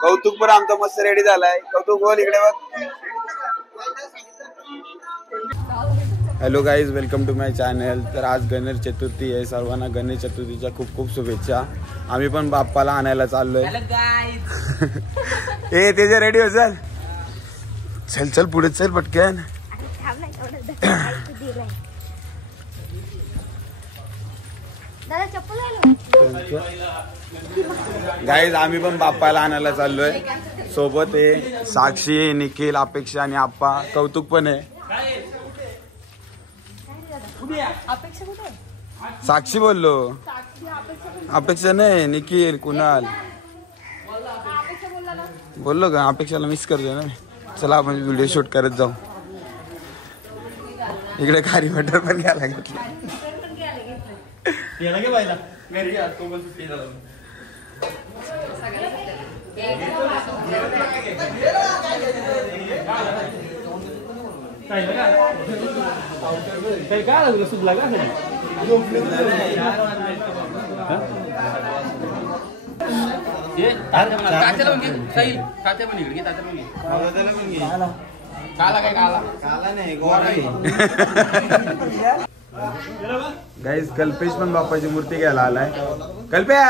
कौतुक पण आमचा मस्त रेडी झालाय. कौतुक बोल इकडे बघ. Hello guys, welcome to my channel. तर आज गणेश चतुर्थी आहे. सर्वांना गणेश चतुर्थीच्या खूप खूप शुभेच्छा. आम्ही पण बाप्पाला आणायला चाललोय. ए तेजे रेडी हो. चल चल चल पुढे चल पटकन. गाईज आम्ही पण बाप्पाला आणायला चाललोय. सोबत आहे साक्षी, निखिल, अपेक्षा आणि आप्पा. कौतुक पण आहे. साक्षी बोललो, अपेक्षा नाही. निखिल, कुणाल बोललो का? अपेक्षाला मिस करतोय ना. चला आपण व्हिडिओ शूट करत जाऊ. इकडे खारी मटर पण घ्यायला घेतलं. गाईज कल्पेश पण बाप्पाची मूर्ती घ्यायला आलाय. कल्प्या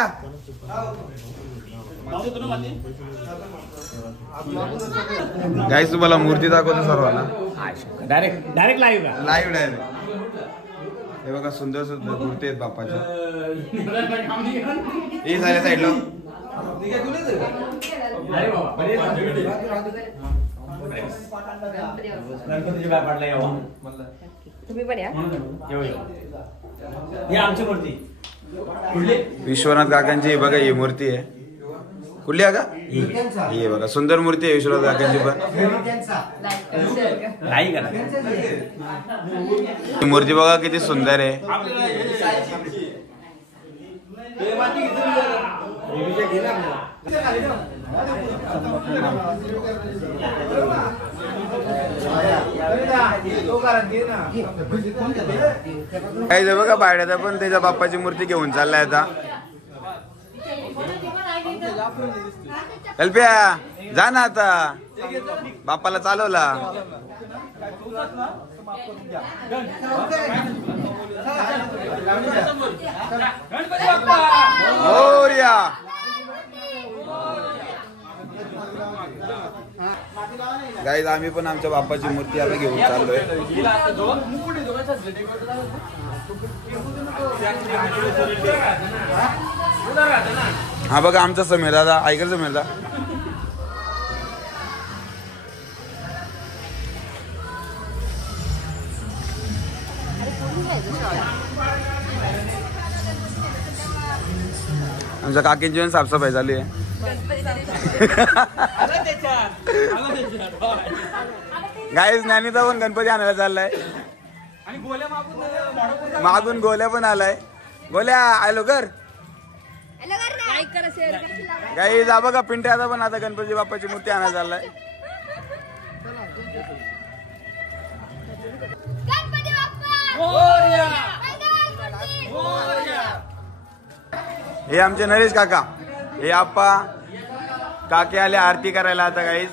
गाईज तुम्हाला मूर्ती दाखवतो सर्वांना. Direct live. हे बघा सुंदर सुंदर मूर्ती आहेत बाप्पाच्या. हे झाल्या साईडला. विश्वनाथ काकांची ही बघा ही मूर्ती आहे. कुठली आहे का ही? बघा सुंदर मूर्ती आहे विश्वनाथ काकांची पण. ही मूर्ती बघा किती सुंदर आहे. काय बघा बायड्याचा पण त्याच्या बाप्पाची मूर्ती घेऊन चाललाय आता. कल्प्या जा ना आता, बाप्पाला चालवला. मोरया. गाईज आम्ही पण आमच्या बाप्पाची मूर्ती आता घेऊन चाललोय. हा बघा आमचा समीर दादा. ऐकल समीर दादा. आमच्या काकींची पण साफसफाई झाली आहे. गाईज ज्ञानीचा पण गणपती आणायला चाललाय. मागून गोल्या पण आलाय. गोल्या आलो कर. गाईज हा बघा पिंट्याचा पण आता गणपती बाप्पाची मूर्ती आणायला चाललाय. हे आमचे नरेश काका. हे आप्पा काके आले आरती करायला आता. गाईज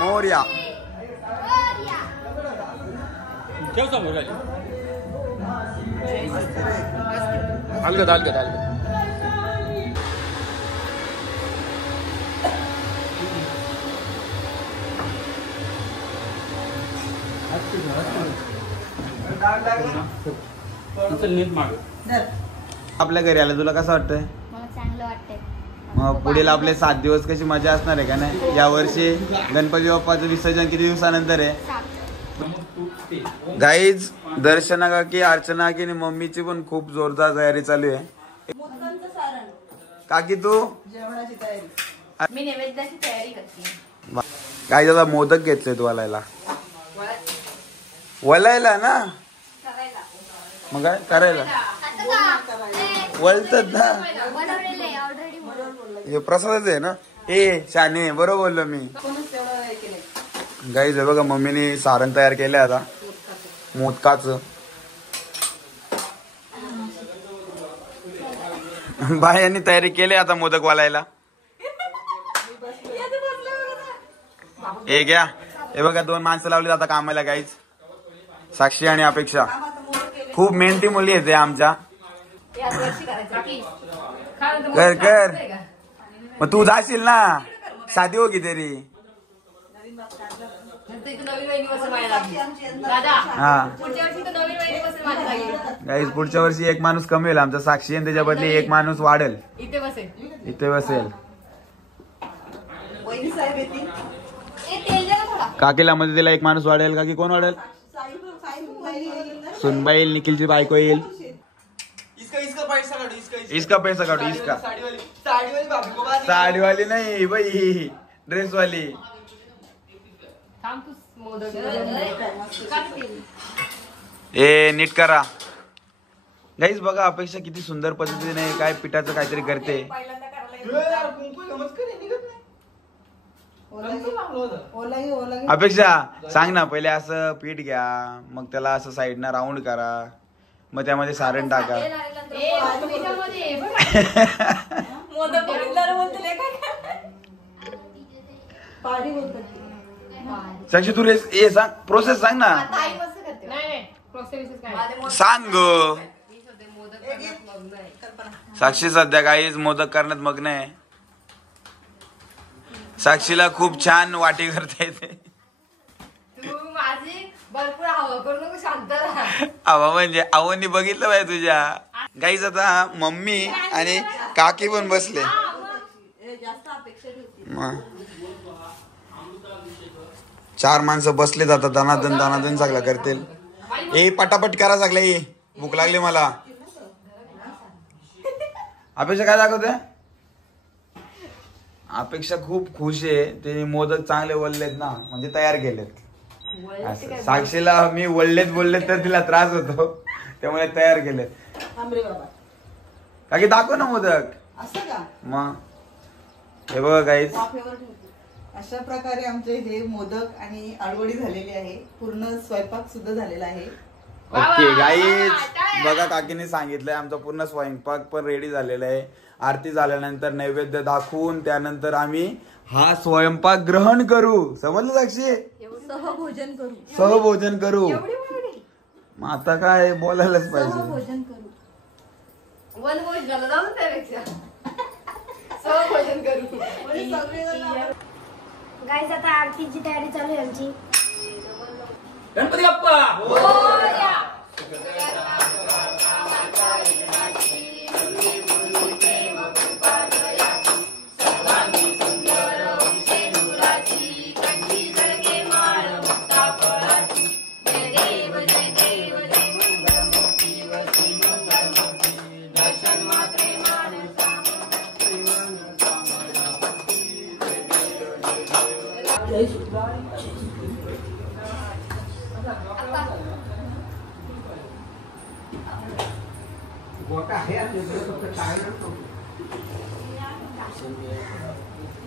मोरया. ठेव समोर अलगद अलगद अलगद. आपल्या घरी आलं तुला कसं वाटतंय? मला चांगलं वाटतंय. मग पुढील आपले 7 दिवस कशी मजा असणार आहे का नाही? या वर्षी गणपती बाप्पाचं विसर्जन किती दिवसानंतर आहे? गाईज दर्शना काकी, अर्चना काकी आणि मम्मीची पण खूप जोरदार तयारी चालू आहे. काकी तू जेवणाची तयारी. मी नैवेद्याची तयारी करते. काय दादा मोदक घेतले तू वलायला वलायला ना करायला. मग काय करायला वलतात ना बनवलेले ऑलरेडी. हे प्रसादच आहे ना. ए शाने बरोबर बोललो मी. कोणच तेवढं हे केलंय. गाईज बघा मम्मीने सारण तयार केलंय आता मोदकाचं. बायांनी तयारी केली आता मोदक वालायला. हे घ्या हे बघा 2 माणसं लावली आता कामाला गाईज. साक्षी आणि अपेक्षा खूप मेहनती मुली आहेत आमच्या. याच वर्षी करायचं. कर कर मग तू जाशील ना शादी होगी तेरी. नवीन वहिनी बसेल माझ्या जागी. दादा हा पुढच्या वर्षी तर नवीन वहिनी बसेल माझ्या जागी. गाईज पुढच्या वर्षी 1 माणूस कमी होईल आमचा साक्षी आणि त्याच्या बदली 1 माणूस वाढेल. इथे बसेल. इथे बसेल. वहिनी साहेब येतील. ए तेल द्या ना थोडा. काकीला मध्ये तिला 1 माणूस वाढेल. काकी कोण वाढेल. वहिनी येईल ना. सुनबाई येईल निखिलची बायको येईल. इसका पैसा काढू इसका पैसा काढू इसका. साडीवाली भाभी को बात साडीवाली नाही बाई ड्रेसवाली. थांब तू मोदक. ए नीट करा गाईज. बघा अपेक्षा किती सुंदर पद्धतीने काय पिठाचं काहीतरी करते. ओलाही अपेक्षा सांग ना पहिले असं पीठ घ्या मग त्याला असं साईडनं राऊंड करा मग त्यामध्ये सारण टाका. ए त्याच्यामध्ये बघा. मोदक बघितल्यावर बोलते काय. पाणी बोलतात. साक्षी तू हे सांग प्रोसेस सांग ना. ताई मस्त करते. नाही प्रोसेस काय सांग ग. मी सध्या मोदक करण्यात मग्न आहे. साक्षी सध्या काहीच मोदक करण्यात मग्न आहे. साक्षीला खूप छान वाटी करता येते. तू माझी भरपूर हवा करू नको. शांत राहा. आवा म्हणजे आवनी बघितलं पाहिजे तुझ्या. गाईज आता मम्मी आणि काकी पण बसले. जास्त अपेक्षा ठेवते. मग 4 माणसं बसलेत आता दनादन सगळं करतील. ए पटापट करा सगळं. ए भूक लागली मला. अपेक्षा काय दाखवते. अपेक्षा खूप खुश आहे. ते मोदक चांगले वळलेत ना म्हणजे तयार केलेत. साक्षीला मी बोललेत तर तिला त्रास होतो त्यामुळे तयार केलेत. थांब रे बाबा. काकी दाखव ना मोदक. असं का मग हे बघा गाईज. वाफेवर ठेवते. अशा प्रकारे आमचे हे मोदक आणि आळवडी झालेली आहे. पूर्ण स्वयंपाक सुद्धा झालेला आहे. ओके गाईज बघा काकीने सांगितलंय आमचा पूर्ण स्वयंपाक पण रेडी झालेला आहे. आरती झाल्यानंतर नैवेद्य दाखवून त्यानंतर आम्ही हा स्वयंपाक ग्रहण करू. समजलं साक्षी. सहभोजन करू. सहभोजन करू. मग आता काय बोलायलाच पाहिजे. सहभोजन करू. वनभोजनाला जाऊ त्यापेक्षा सहभोजन करू. गाईज आता आरतीची तयारी चालू आहे आमची. गणपती बाप्पा.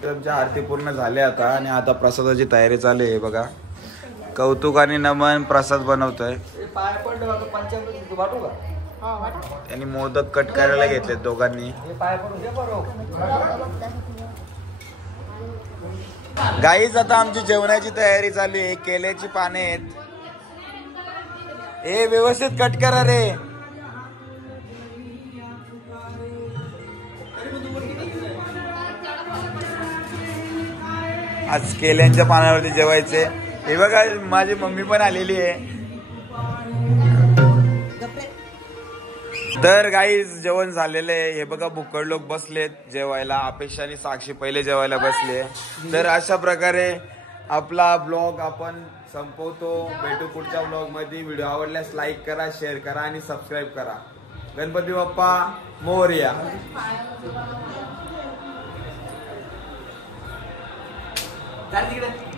आमच्या आरती पूर्ण झाल्या आता आणि आता प्रसादाची तयारी चालू आहे. बघा कौतुक आणि नमन प्रसाद बनवतोय. त्यांनी मोदक कट करायला घेतले दोघांनी. गाईज आता आमची जेवणाची तयारी चालू आहे. केल्याची पाने आहेत. हे व्यवस्थित कट करा रे. आज केल्यांच्या पानावरती जेवायचे. हे बघा माझी मम्मी पण आलेली आहे. तर गाईज जेवण झालेलं आहे. हे बघा भुक्कड लोक बसलेत जेवायला. अपेक्षा आणि साक्षी पहिले जेवायला बसले. तर अशा प्रकारे आपला ब्लॉग आपण संपवतो. भेटू पुढच्या ब्लॉग मध्ये. व्हिडिओ आवडल्यास लाईक करा, शेअर करा आणि सबस्क्राईब करा. गणपती बाप्पा मोरया. जा तिकडे